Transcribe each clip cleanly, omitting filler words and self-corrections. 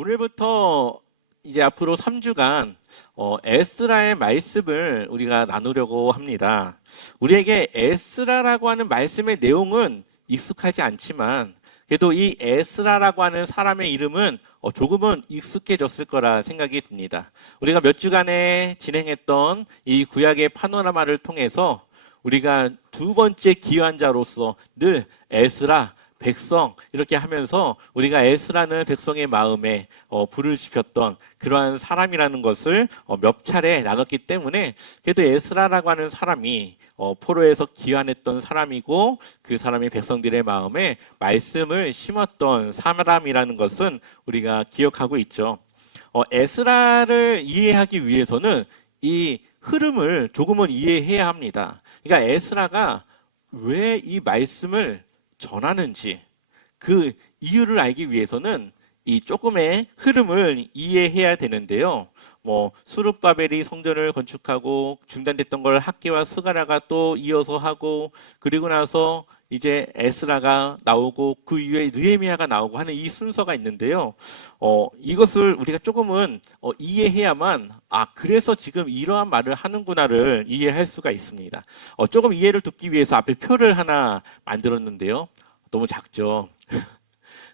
오늘부터 이제 앞으로 3주간 에스라의 말씀을 우리가 나누려고 합니다. 우리에게 에스라라고 하는 말씀의 내용은 익숙하지 않지만 그래도 이 에스라라고 하는 사람의 이름은 조금은 익숙해졌을 거라 생각이 듭니다. 우리가 몇 주간에 진행했던 이 구약의 파노라마를 통해서 우리가 두 번째 기환자로서 늘 에스라, 백성 이렇게 하면서 우리가 에스라는 백성의 마음에 불을 지폈던 그러한 사람이라는 것을 몇 차례 나눴기 때문에 그래도 에스라라고 하는 사람이 포로에서 귀환했던 사람이고 그 사람이 백성들의 마음에 말씀을 심었던 사람이라는 것은 우리가 기억하고 있죠. 에스라를 이해하기 위해서는 이 흐름을 조금은 이해해야 합니다. 그러니까 에스라가 왜 이 말씀을 전하는지 그 이유를 알기 위해서는 이 조금의 흐름을 이해해야 되는데요. 수룹바벨이 성전을 건축하고 중단됐던 걸 학개와 스가랴가 또 이어서 하고 그리고 나서 이제 에스라가 나오고 그 이후에 느헤미야가 나오고 하는 이 순서가 있는데요. 이것을 우리가 조금은 이해해야만 그래서 지금 이러한 말을 하는구나를 이해할 수가 있습니다. 조금 이해를 돕기 위해서 앞에 표를 하나 만들었는데요. 너무 작죠.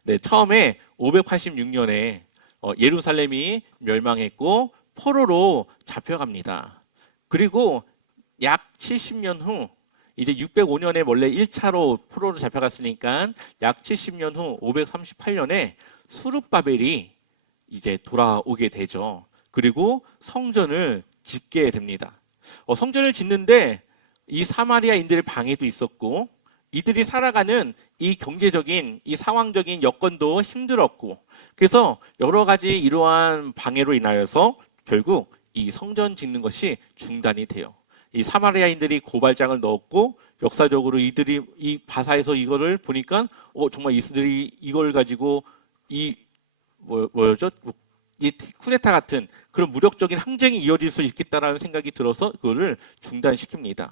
네, 처음에 586년에 예루살렘이 멸망했고 포로로 잡혀갑니다. 그리고 약 70년 후 이제 605년에 원래 1차로 포로로 잡혀갔으니까 약 70년 후 538년에 수룹바벨이 이제 돌아오게 되죠. 그리고 성전을 짓게 됩니다. 성전을 짓는데 이 사마리아인들의 방해도 있었고 이들이 살아가는 이 경제적인 이 상황적인 여건도 힘들었고 그래서 여러 가지 이러한 방해로 인하여서 결국 이 성전 짓는 것이 중단이 돼요. 이 사마리아인들이 고발장을 넣었고 역사적으로 이들이 이 바사에서 이거를 보니까 정말 이들이 이걸 가지고 이 뭐였죠? 이 쿠데타 같은 그런 무력적인 항쟁이 이어질 수 있겠다라는 생각이 들어서 그거를 중단시킵니다.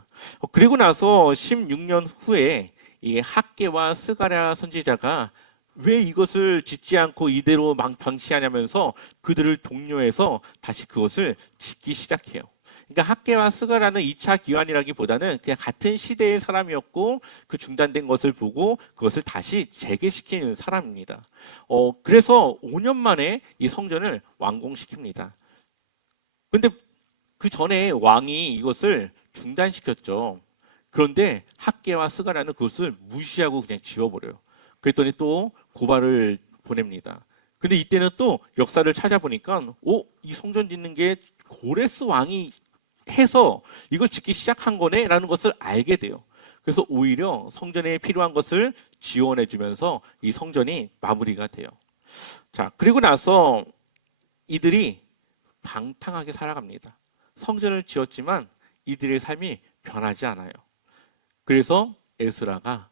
그리고 나서 16년 후에 이 학개와 스가랴 선지자가 왜 이것을 짓지 않고 이대로 방치하냐면서 그들을 독려해서 다시 그것을 짓기 시작해요. 그러니까 학개와 스가랴는 2차 기환이라기보다는 그냥 같은 시대의 사람이었고 그 중단된 것을 보고 그것을 다시 재개시키는 사람입니다. 그래서 5년 만에 이 성전을 완공시킵니다. 그런데 그 전에 왕이 이것을 중단시켰죠. 그런데 학개와 스가랴는 그것을 무시하고 그냥 지워버려요. 그랬더니 또 고발을 보냅니다. 근데 이때는 또 역사를 찾아보니까 이 성전 짓는 게 고레스 왕이 해서 이걸 짓기 시작한 거네 라는 것을 알게 돼요. 그래서 오히려 성전에 필요한 것을 지원해 주면서 이 성전이 마무리가 돼요. 자, 그리고 나서 이들이 방탕하게 살아갑니다. 성전을 지었지만 이들의 삶이 변하지 않아요. 그래서 에스라가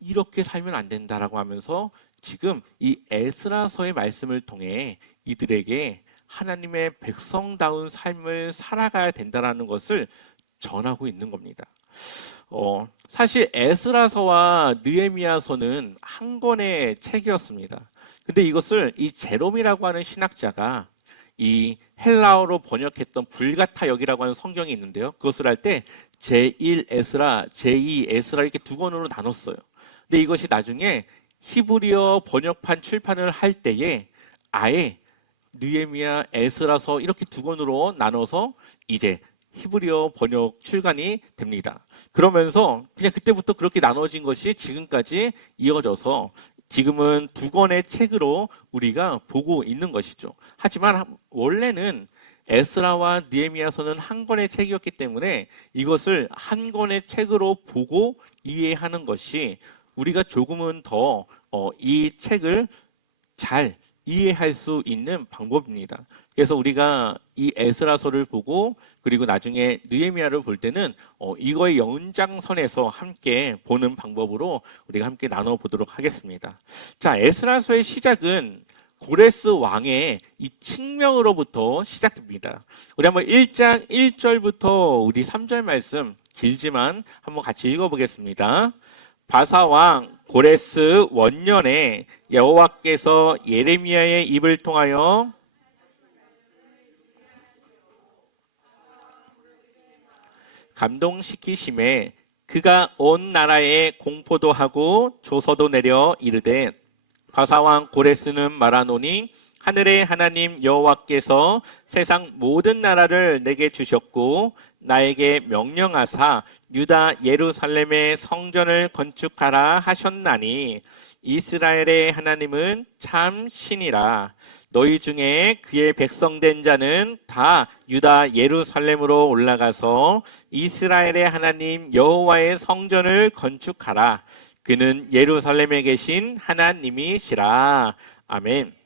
이렇게 살면 안 된다라고 하면서 지금 이 에스라서의 말씀을 통해 이들에게 하나님의 백성다운 삶을 살아가야 된다는 것을 전하고 있는 겁니다. 사실 에스라서와 느헤미야서는 한 권의 책이었습니다. 근데 이것을 이 제롬이라고 하는 신학자가 이 헬라어로 번역했던 불가타역이라고 하는 성경이 있는데요. 그것을 할 때 제1 에스라, 제2 에스라 이렇게 두 권으로 나눴어요. 근데 이것이 나중에 히브리어 번역판 출판을 할 때에 아예 느헤미야, 에스라서 이렇게 두 권으로 나눠서 이제 히브리어 번역 출간이 됩니다. 그러면서 그냥 그때부터 그렇게 나눠진 것이 지금까지 이어져서 지금은 두 권의 책으로 우리가 보고 있는 것이죠. 하지만 원래는 에스라와 느헤미야서는 한 권의 책이었기 때문에 이것을 한 권의 책으로 보고 이해하는 것이 우리가 조금은 더 이 책을 잘 이해할 수 있는 방법입니다. 그래서 우리가 이 에스라서를 보고 그리고 나중에 느헤미야를 볼 때는 이거의 연장선에서 함께 보는 방법으로 우리가 함께 나눠보도록 하겠습니다. 자, 에스라서의 시작은 고레스 왕의 이 칙명으로부터 시작됩니다. 우리 한번 1장 1절부터 우리 3절 말씀 길지만 한번 같이 읽어보겠습니다. 바사 왕 고레스 원년에 여호와께서 예레미야의 입을 통하여 감동시키심에 그가 온 나라에 공포도 하고 조서도 내려 이르되 바사왕 고레스는 말하노니 하늘의 하나님 여호와께서 세상 모든 나라를 내게 주셨고 나에게 명령하사 유다 예루살렘의 성전을 건축하라 하셨나니 이스라엘의 하나님은 참 신이라. 너희 중에 그의 백성된 자는 다 유다 예루살렘으로 올라가서 이스라엘의 하나님 여호와의 성전을 건축하라. 그는 예루살렘에 계신 하나님이시라. 아멘.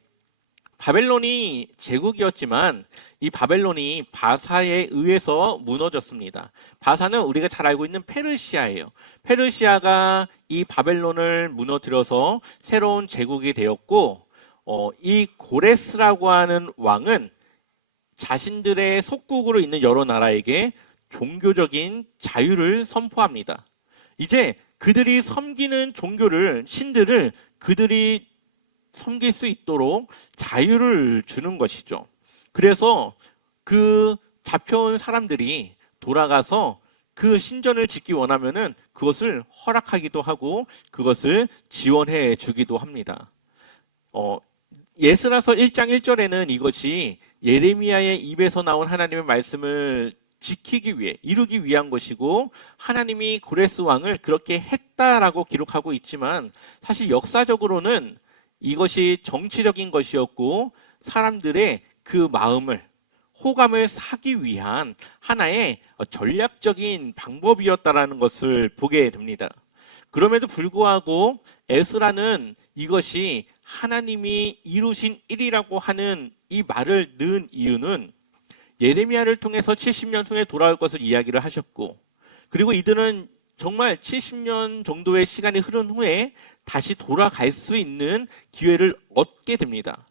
바벨론이 제국이었지만 이 바벨론이 바사에 의해서 무너졌습니다. 바사는 우리가 잘 알고 있는 페르시아예요. 페르시아가 이 바벨론을 무너뜨려서 새로운 제국이 되었고 이 고레스라고 하는 왕은 자신들의 속국으로 있는 여러 나라에게 종교적인 자유를 선포합니다. 이제 그들이 섬기는 종교를, 신들을 그들이 섬길 수 있도록 자유를 주는 것이죠. 그래서 그 잡혀온 사람들이 돌아가서 그 신전을 짓기 원하면은 그것을 허락하기도 하고 그것을 지원해 주기도 합니다. 예스라서 1장 1절에는 이것이 예레미야의 입에서 나온 하나님의 말씀을 지키기 위해, 이루기 위한 것이고 하나님이 고레스 왕을 그렇게 했다라고 기록하고 있지만 사실 역사적으로는 이것이 정치적인 것이었고 사람들의 그 마음을, 호감을 사기 위한 하나의 전략적인 방법이었다라는 것을 보게 됩니다. 그럼에도 불구하고 에스라는 이것이 하나님이 이루신 일이라고 하는 이 말을 넣은 이유는 예레미야를 통해서 70년 후에 돌아올 것을 이야기를 하셨고, 그리고 이들은 정말 70년 정도의 시간이 흐른 후에 다시 돌아갈 수 있는 기회를 얻게 됩니다.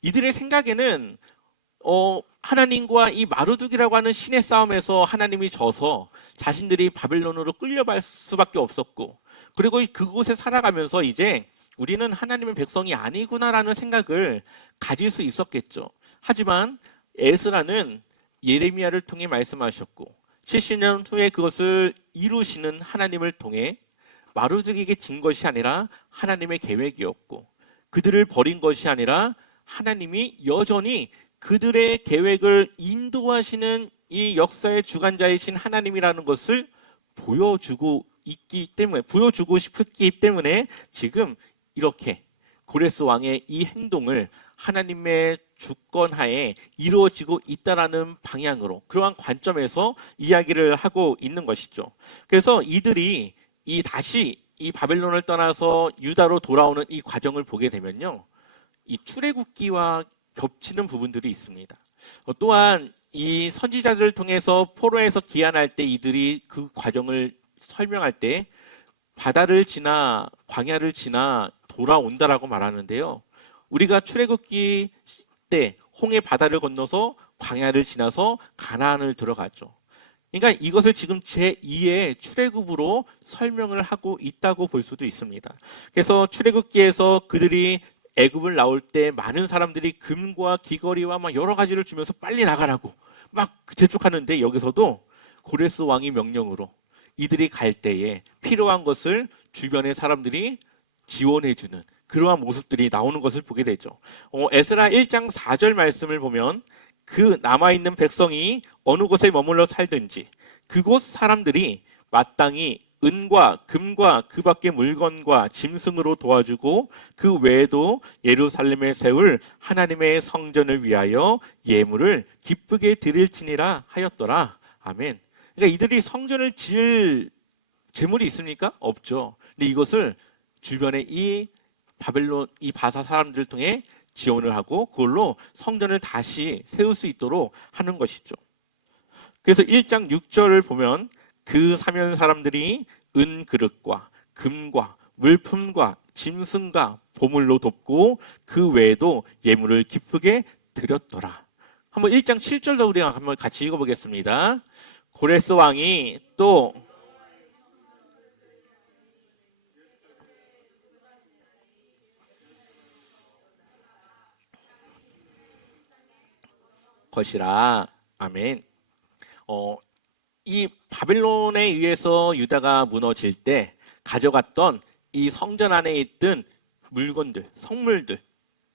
이들의 생각에는 하나님과 이 마르둑이라고 하는 신의 싸움에서 하나님이 져서 자신들이 바벨론으로 끌려갈 수밖에 없었고, 그리고 그곳에 살아가면서 이제 우리는 하나님의 백성이 아니구나라는 생각을 가질 수 있었겠죠. 하지만 에스라는 예레미야를 통해 말씀하셨고 70년 후에 그것을 이루시는 하나님을 통해 마르둑에게 진 것이 아니라 하나님의 계획이었고, 그들을 버린 것이 아니라 하나님이 여전히 그들의 계획을 인도하시는 이 역사의 주관자이신 하나님이라는 것을 보여주고 싶기 때문에 지금 이렇게 고레스 왕의 이 행동을 하나님의 주권하에 이루어지고 있다라는 방향으로, 그러한 관점에서 이야기를 하고 있는 것이죠. 그래서 이들이 다시 이 바벨론을 떠나서 유다로 돌아오는 이 과정을 보게 되면요, 이 출애굽기와 겹치는 부분들이 있습니다. 또한 이 선지자들을 통해서 포로에서 귀환할 때 이들이 그 과정을 설명할 때 바다를 지나 광야를 지나 돌아온다라고 말하는데요, 우리가 출애굽기 때 홍해 바다를 건너서 광야를 지나서 가나안을 들어가죠. 그러니까 이것을 지금 제2의 출애굽으로 설명을 하고 있다고 볼 수도 있습니다. 그래서 출애굽기에서 그들이 애굽을 나올 때 많은 사람들이 금과 귀걸이와 막 여러 가지를 주면서 빨리 나가라고 막 재촉하는데, 여기서도 고레스 왕이 명령으로 이들이 갈 때에 필요한 것을 주변의 사람들이 지원해주는 그러한 모습들이 나오는 것을 보게 되죠. 에스라 1장 4절 말씀을 보면 그 남아있는 백성이 어느 곳에 머물러 살든지 그곳 사람들이 마땅히 은과 금과 그 밖의 물건과 짐승으로 도와주고 그 외에도 예루살렘에 세울 하나님의 성전을 위하여 예물을 기쁘게 드릴지니라 하였더라. 아멘. 그러니까 이들이 성전을 지을 재물이 있습니까? 없죠. 근데 이것을 주변에 이 바사 사람들을 통해 지원을 하고 그걸로 성전을 다시 세울 수 있도록 하는 것이죠. 그래서 1장 6절을 보면 그 사면 사람들이 은 그릇과 금과 물품과 짐승과 보물로 돕고 그 외에도 예물을 기쁘게 드렸더라. 한번 1장 7절도 우리가 한번 같이 읽어보겠습니다. 고레스 왕이 또 것이라. 아멘. 이 바벨론에 의해서 유다가 무너질 때 가져갔던 이 성전 안에 있던 물건들, 성물들,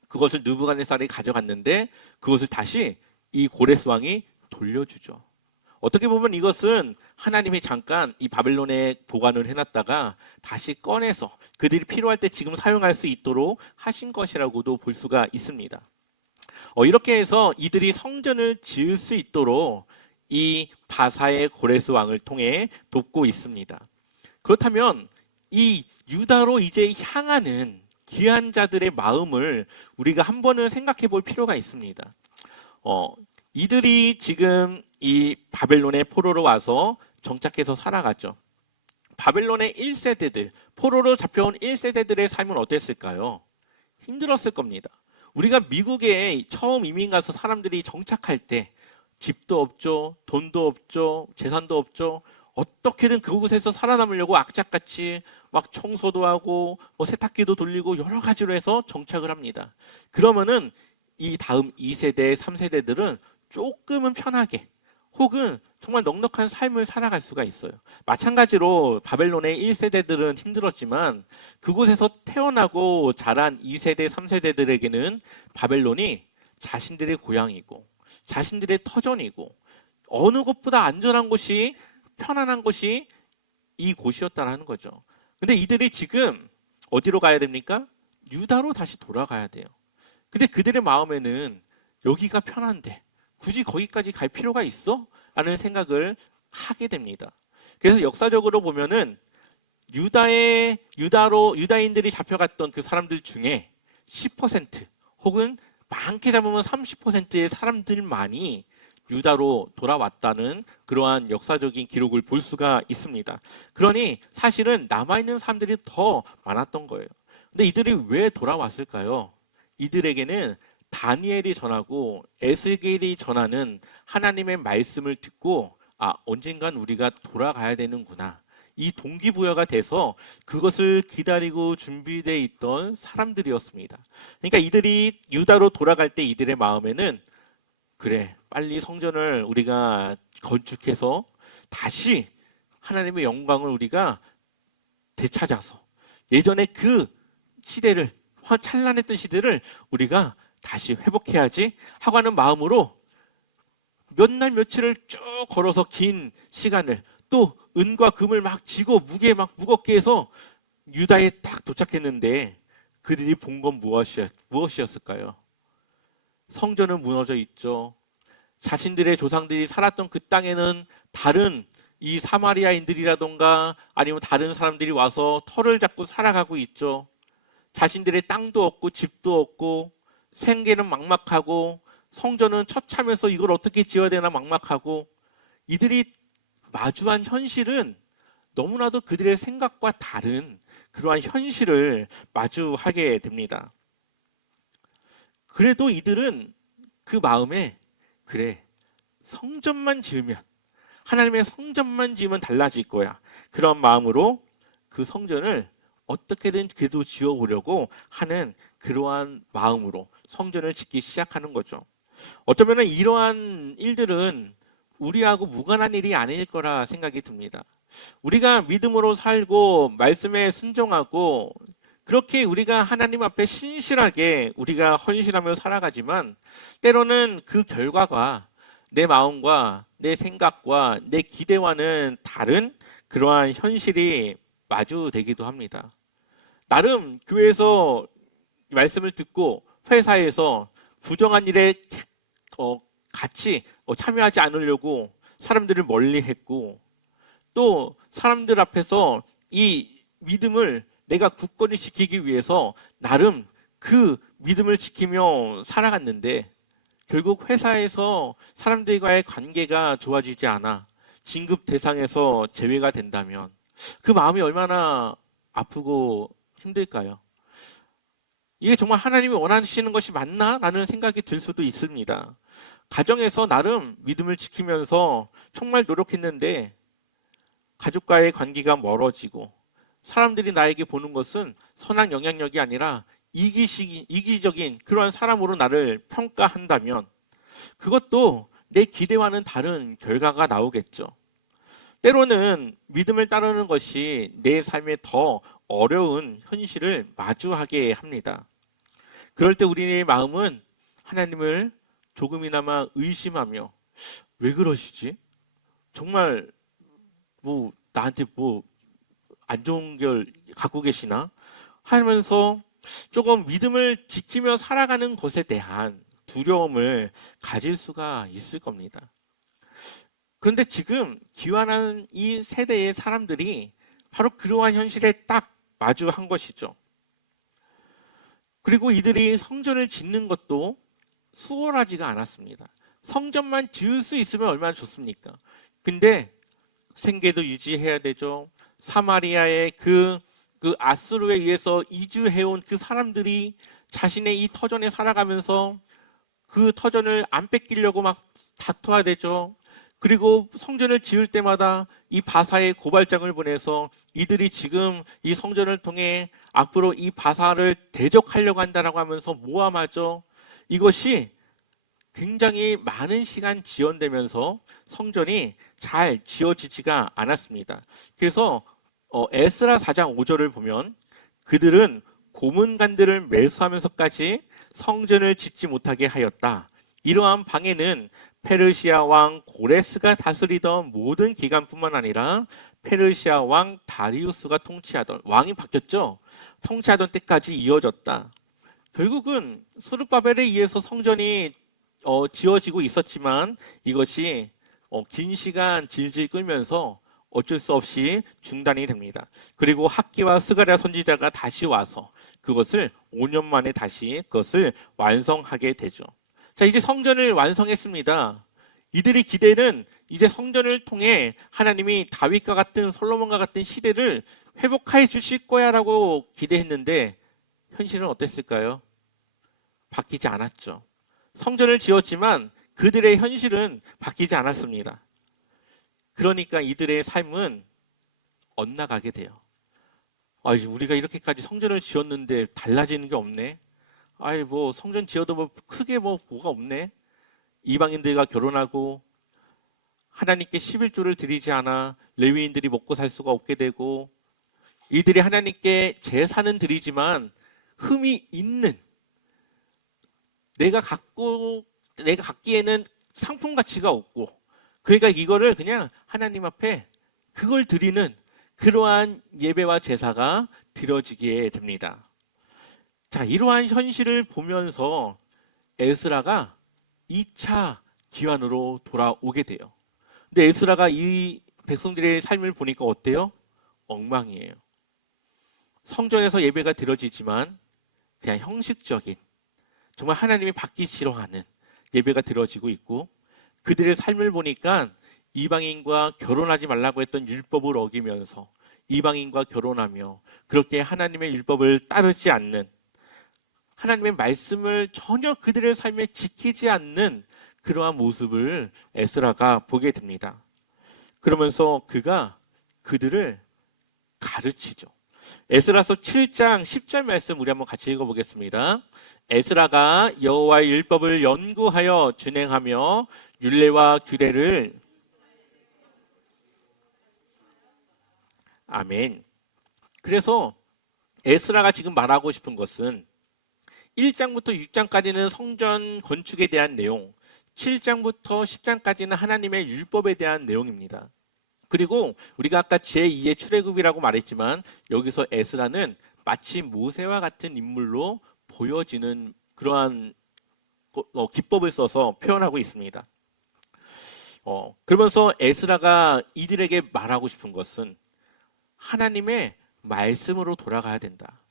그것을 느부갓네살이 가져갔는데 그것을 다시 이 고레스 왕이 돌려주죠. 어떻게 보면 이것은 하나님이 잠깐 이 바벨론에 보관을 해놨다가 다시 꺼내서 그들이 필요할 때 지금 사용할 수 있도록 하신 것이라고도 볼 수가 있습니다. 이렇게 해서 이들이 성전을 지을 수 있도록 이 바사의 고레스 왕을 통해 돕고 있습니다. 그렇다면 이 유다로 이제 향하는 귀한 자들의 마음을 우리가 한 번은 생각해 볼 필요가 있습니다. 이들이 지금 이 바벨론의 포로로 와서 정착해서 살아가죠. 바벨론의 1세대들, 포로로 잡혀온 1세대들의 삶은 어땠을까요? 힘들었을 겁니다. 우리가 미국에 처음 이민 가서 사람들이 정착할 때 집도 없죠, 돈도 없죠, 재산도 없죠. 어떻게든 그곳에서 살아남으려고 악착같이 막 청소도 하고 세탁기도 돌리고 여러 가지로 해서 정착을 합니다. 그러면은 이 다음 2세대, 3세대들은 조금은 편하게 혹은 정말 넉넉한 삶을 살아갈 수가 있어요. 마찬가지로 바벨론의 1세대들은 힘들었지만 그곳에서 태어나고 자란 2세대, 3세대들에게는 바벨론이 자신들의 고향이고 자신들의 터전이고 어느 곳보다 안전한 곳이, 편안한 곳이 이 곳이었다라는 거죠. 근데 이들이 지금 어디로 가야 됩니까? 유다로 다시 돌아가야 돼요. 근데 그들의 마음에는 여기가 편한데 굳이 거기까지 갈 필요가 있어? 라는 생각을 하게 됩니다. 그래서 역사적으로 보면은 유다인들이 잡혀갔던 그 사람들 중에 10% 혹은 많게 잡으면 30%의 사람들만이 유다로 돌아왔다는 그러한 역사적인 기록을 볼 수가 있습니다. 그러니 사실은 남아있는 사람들이 더 많았던 거예요. 근데 이들이 왜 돌아왔을까요? 이들에게는 다니엘이 전하고 에스겔이 전하는 하나님의 말씀을 듣고 언젠간 우리가 돌아가야 되는구나. 이 동기부여가 돼서 그것을 기다리고 준비되어 있던 사람들이었습니다. 그러니까 이들이 유다로 돌아갈 때 이들의 마음에는 그래, 빨리 성전을 우리가 건축해서 다시 하나님의 영광을 우리가 되찾아서 예전에 그 시대를, 찬란했던 시대를 우리가 다시 회복해야지 하고 하는 마음으로 몇 날 며칠을 쭉 걸어서 긴 시간을 또 은과 금을 막 지고 무겁게 해서 유다에 딱 도착했는데 그들이 본 건 무엇이었을까요? 성전은 무너져 있죠. 자신들의 조상들이 살았던 그 땅에는 다른 이 사마리아인들이라던가 아니면 다른 사람들이 와서 터를 잡고 살아가고 있죠. 자신들의 땅도 없고 집도 없고 생계는 막막하고 성전은 처참해서 이걸 어떻게 지어야 되나 막막하고 이들이 마주한 현실은 너무나도 그들의 생각과 다른 그러한 현실을 마주하게 됩니다. 그래도 이들은 그 마음에 그래, 성전만 지으면 하나님의 성전만 지으면 달라질 거야. 그런 마음으로 그 성전을 어떻게든 그래도 지어보려고 하는 그러한 마음으로 성전을 짓기 시작하는 거죠. 어쩌면 이러한 일들은 우리하고 무관한 일이 아닐 거라 생각이 듭니다. 우리가 믿음으로 살고 말씀에 순종하고 그렇게 우리가 하나님 앞에 신실하게 우리가 헌신하며 살아가지만 때로는 그 결과가 내 마음과 내 생각과 내 기대와는 다른 그러한 현실이 마주되기도 합니다. 나름 교회에서 말씀을 듣고 회사에서 부정한 일에 같이 참여하지 않으려고 사람들을 멀리했고 또 사람들 앞에서 이 믿음을 내가 굳건히 지키기 위해서 나름 그 믿음을 지키며 살아갔는데 결국 회사에서 사람들과의 관계가 좋아지지 않아 진급 대상에서 제외가 된다면 그 마음이 얼마나 아프고 힘들까요? 이게 정말 하나님이 원하시는 것이 맞나? 라는 생각이 들 수도 있습니다. 가정에서 나름 믿음을 지키면서 정말 노력했는데 가족과의 관계가 멀어지고 사람들이 나에게 보는 것은 선한 영향력이 아니라 이기적인 그러한 사람으로 나를 평가한다면 그것도 내 기대와는 다른 결과가 나오겠죠. 때로는 믿음을 따르는 것이 내 삶에 더 어려운 현실을 마주하게 합니다. 그럴 때 우리의 마음은 하나님을 조금이나마 의심하며 왜 그러시지? 정말 나한테 안 좋은 걸 갖고 계시나? 하면서 조금 믿음을 지키며 살아가는 것에 대한 두려움을 가질 수가 있을 겁니다. 그런데 지금 기환한 이 세대의 사람들이 바로 그러한 현실에 딱 마주한 것이죠. 그리고 이들이 성전을 짓는 것도 수월하지가 않았습니다. 성전만 지을 수 있으면 얼마나 좋습니까? 근데 생계도 유지해야 되죠. 사마리아의 그 아수르에 의해서 이주해온 그 사람들이 자신의 이 터전에 살아가면서 그 터전을 안 뺏기려고 막 다퉈야 되죠. 그리고 성전을 지을 때마다 이 바사에 고발장을 보내서 이들이 지금 이 성전을 통해 앞으로 이 바사를 대적하려고 한다라고 하면서 모함하죠. 이것이 굉장히 많은 시간 지연되면서 성전이 잘 지어지지가 않았습니다. 그래서 에스라 4장 5절을 보면 그들은 고문관들을 매수하면서까지 성전을 짓지 못하게 하였다. 이러한 방해는 페르시아 왕 고레스가 다스리던 모든 기간뿐만 아니라 페르시아 왕 다리우스가 통치하던, 왕이 바뀌었죠. 통치하던 때까지 이어졌다. 결국은 스룹바벨에 의해서 성전이 지어지고 있었지만 이것이 긴 시간 질질 끌면서 어쩔 수 없이 중단이 됩니다. 그리고 학기와 스가랴 선지자가 다시 와서 그것을 5년 만에 다시 그것을 완성하게 되죠. 자, 이제 성전을 완성했습니다. 이들의 기대는 이제 성전을 통해 하나님이 다윗과 같은 솔로몬과 같은 시대를 회복해 주실 거야라고 기대했는데 현실은 어땠을까요? 바뀌지 않았죠. 성전을 지었지만 그들의 현실은 바뀌지 않았습니다. 그러니까 이들의 삶은 엇나가게 돼요. 우리가 이렇게까지 성전을 지었는데 달라지는 게 없네. 성전 지어도 크게 뭐가 없네. 이방인들과 결혼하고 하나님께 11조를 드리지 않아 레위인들이 먹고 살 수가 없게 되고, 이들이 하나님께 제사는 드리지만 흠이 있는, 내가 갖기에는 상품 가치가 없고, 그러니까 이거를 그냥 하나님 앞에 그걸 드리는 그러한 예배와 제사가 드려지게 됩니다. 자, 이러한 현실을 보면서 에스라가 2차 기환으로 돌아오게 돼요. 근데 에스라가 이 백성들의 삶을 보니까 어때요? 엉망이에요. 성전에서 예배가 드려지지만 그냥 형식적인, 정말 하나님이 받기 싫어하는 예배가 드려지고 있고, 그들의 삶을 보니까 이방인과 결혼하지 말라고 했던 율법을 어기면서 이방인과 결혼하며 그렇게 하나님의 율법을 따르지 않는, 하나님의 말씀을 전혀 그들의 삶에 지키지 않는 그러한 모습을 에스라가 보게 됩니다. 그러면서 그가 그들을 가르치죠. 에스라서 7장 10절 말씀 우리 한번 같이 읽어보겠습니다. 에스라가 여호와의 율법을 연구하여 준행하며 율례와 규례를, 아멘. 그래서 에스라가 지금 말하고 싶은 것은 1장부터 6장까지는 성전 건축에 대한 내용, 7장부터 10장까지는 하나님의 율법에 대한 내용입니다. 그리고 우리가 아까 제2의 출애굽이라고 말했지만 여기서 에스라는 마치 모세와 같은 인물로 보여지는 그러한 기법을 써서 표현하고 있습니다. 그러면서 에스라가 이들에게 말하고 싶은 것은 하나님의 말씀으로 돌아가야 된다.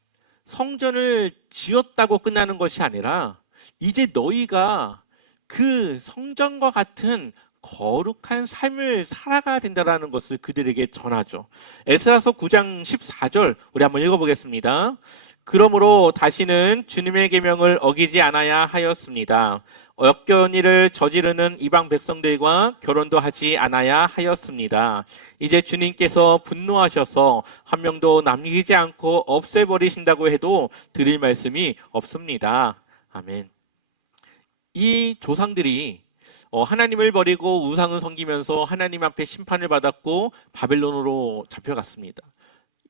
성전을 지었다고 끝나는 것이 아니라 이제 너희가 그 성전과 같은 거룩한 삶을 살아가야 된다는 것을 그들에게 전하죠. 에스라서 9장 14절 우리 한번 읽어보겠습니다. 그러므로 다시는 주님의 계명을 어기지 않아야 하였습니다. 역겨운 일을 저지르는 이방 백성들과 결혼도 하지 않아야 하였습니다. 이제 주님께서 분노하셔서 한 명도 남기지 않고 없애버리신다고 해도 드릴 말씀이 없습니다. 아멘. 이 조상들이 하나님을 버리고 우상을 섬기면서 하나님 앞에 심판을 받았고 바벨론으로 잡혀갔습니다.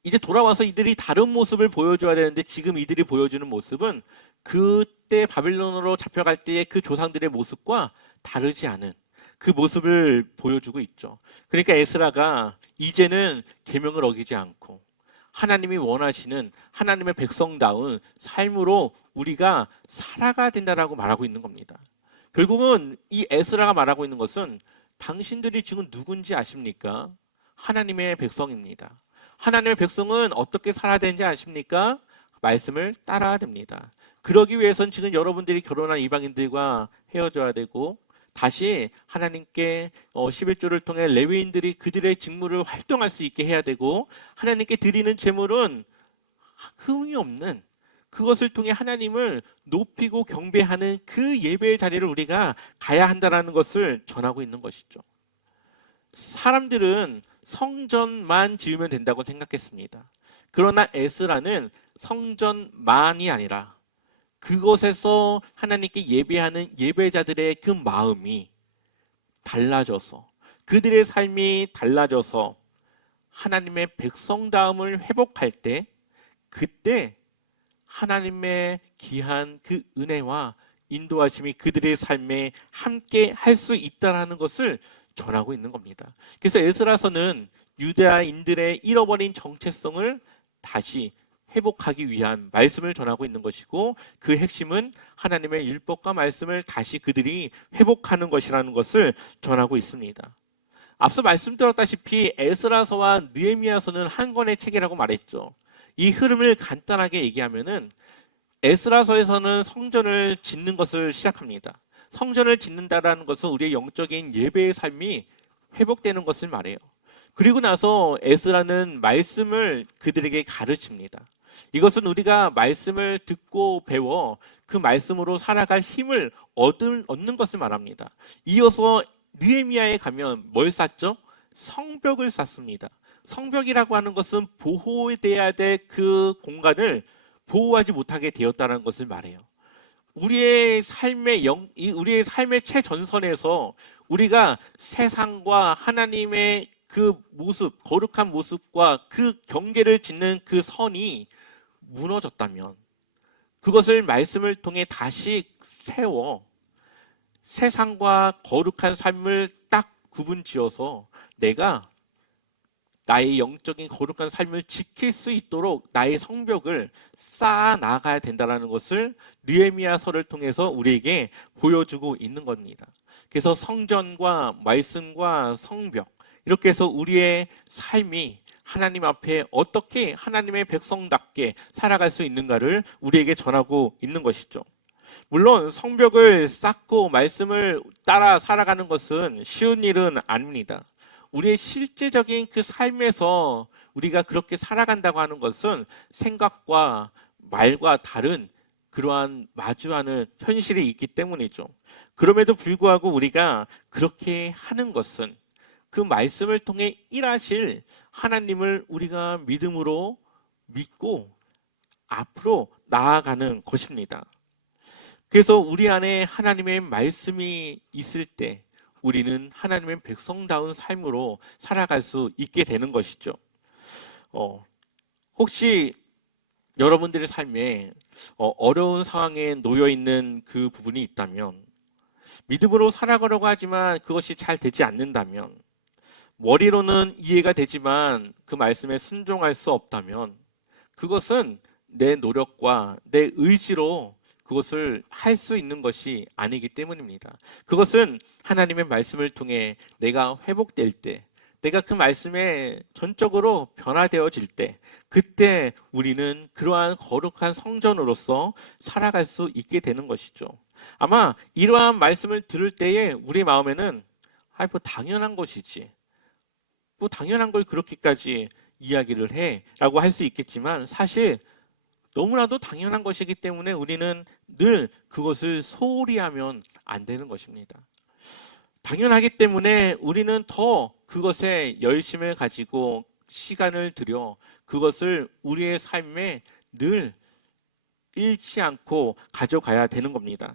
이제 돌아와서 이들이 다른 모습을 보여줘야 되는데 지금 이들이 보여주는 모습은 그때 바벨론으로 잡혀갈 때의 그 조상들의 모습과 다르지 않은 그 모습을 보여주고 있죠. 그러니까 에스라가 이제는 계명을 어기지 않고 하나님이 원하시는 하나님의 백성다운 삶으로 우리가 살아가야 된다라고 말하고 있는 겁니다. 결국은 이 에스라가 말하고 있는 것은 당신들이 지금 누군지 아십니까? 하나님의 백성입니다. 하나님의 백성은 어떻게 살아야 되는지 아십니까? 말씀을 따라야 됩니다. 그러기 위해선 지금 여러분들이 결혼한 이방인들과 헤어져야 되고 다시 하나님께 11조를 통해 레위인들이 그들의 직무를 활동할 수 있게 해야 되고 하나님께 드리는 제물은 흠이 없는 그것을 통해 하나님을 높이고 경배하는 그 예배의 자리를 우리가 가야 한다는 것을 전하고 있는 것이죠. 사람들은 성전만 지으면 된다고 생각했습니다. 그러나 에스라는 성전만이 아니라 그곳에서 하나님께 예배하는 예배자들의 그 마음이 달라져서 그들의 삶이 달라져서 하나님의 백성다움을 회복할 때 그때 하나님의 귀한 그 은혜와 인도하심이 그들의 삶에 함께 할 수 있다는 것을 전하고 있는 겁니다. 그래서 에스라서는 유대인들의 잃어버린 정체성을 다시 회복하기 위한 말씀을 전하고 있는 것이고 그 핵심은 하나님의 율법과 말씀을 다시 그들이 회복하는 것이라는 것을 전하고 있습니다. 앞서 말씀드렸다시피 에스라서와 느헤미야서는 한 권의 책이라고 말했죠. 이 흐름을 간단하게 얘기하면은 에스라서에서는 성전을 짓는 것을 시작합니다. 성전을 짓는다라는 것은 우리의 영적인 예배의 삶이 회복되는 것을 말해요. 그리고 나서 에스라는 말씀을 그들에게 가르칩니다. 이것은 우리가 말씀을 듣고 배워 그 말씀으로 살아갈 힘을 얻는 것을 말합니다. 이어서 느헤미야에 가면 뭘 쌓죠? 성벽을 쌓습니다. 성벽이라고 하는 것은 보호돼야 될 그 공간을 보호하지 못하게 되었다는 것을 말해요. 우리의 삶의 최전선에서 우리가 세상과 하나님의 그 모습, 거룩한 모습과 그 경계를 짓는 그 선이 무너졌다면 그것을 말씀을 통해 다시 세워 세상과 거룩한 삶을 딱 구분지어서 내가 나의 영적인 거룩한 삶을 지킬 수 있도록 나의 성벽을 쌓아 나가야 된다는 것을 느헤미야서를 통해서 우리에게 보여주고 있는 겁니다. 그래서 성전과 말씀과 성벽 이렇게 해서 우리의 삶이 하나님 앞에 어떻게 하나님의 백성답게 살아갈 수 있는가를 우리에게 전하고 있는 것이죠. 물론 성벽을 쌓고 말씀을 따라 살아가는 것은 쉬운 일은 아닙니다. 우리의 실제적인 그 삶에서 우리가 그렇게 살아간다고 하는 것은 생각과 말과 다른 그러한 마주하는 현실이 있기 때문이죠. 그럼에도 불구하고 우리가 그렇게 하는 것은 그 말씀을 통해 일하실 하나님을 우리가 믿음으로 믿고 앞으로 나아가는 것입니다. 그래서 우리 안에 하나님의 말씀이 있을 때 우리는 하나님의 백성다운 삶으로 살아갈 수 있게 되는 것이죠. 혹시 여러분들의 삶에 어려운 상황에 놓여 있는 그 부분이 있다면, 믿음으로 살아가려고 하지만 그것이 잘 되지 않는다면, 머리로는 이해가 되지만 그 말씀에 순종할 수 없다면, 그것은 내 노력과 내 의지로 그것을 할 수 있는 것이 아니기 때문입니다. 그것은 하나님의 말씀을 통해 내가 회복될 때, 내가 그 말씀에 전적으로 변화되어질 때, 그때 우리는 그러한 거룩한 성전으로서 살아갈 수 있게 되는 것이죠. 아마 이러한 말씀을 들을 때에 우리 마음에는 뭐 당연한 것이지, 뭐 당연한 걸 그렇게까지 이야기를 해 라고 할 수 있겠지만, 사실 너무나도 당연한 것이기 때문에 우리는 늘 그것을 소홀히 하면 안 되는 것입니다. 당연하기 때문에 우리는 더 그것에 열심을 가지고 시간을 들여 그것을 우리의 삶에 늘 잃지 않고 가져가야 되는 겁니다.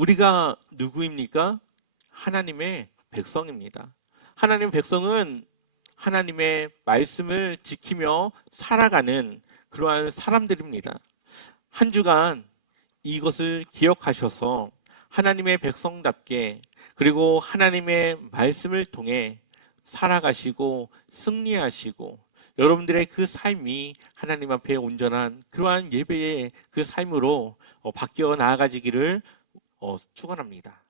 우리가 누구입니까? 하나님의 백성입니다. 하나님의 백성은 하나님의 말씀을 지키며 살아가는 그러한 사람들입니다. 한 주간 이것을 기억하셔서 하나님의 백성답게 그리고 하나님의 말씀을 통해 살아가시고 승리하시고 여러분들의 그 삶이 하나님 앞에 온전한 그러한 예배의 그 삶으로 바뀌어 나아가지기를 축원합니다.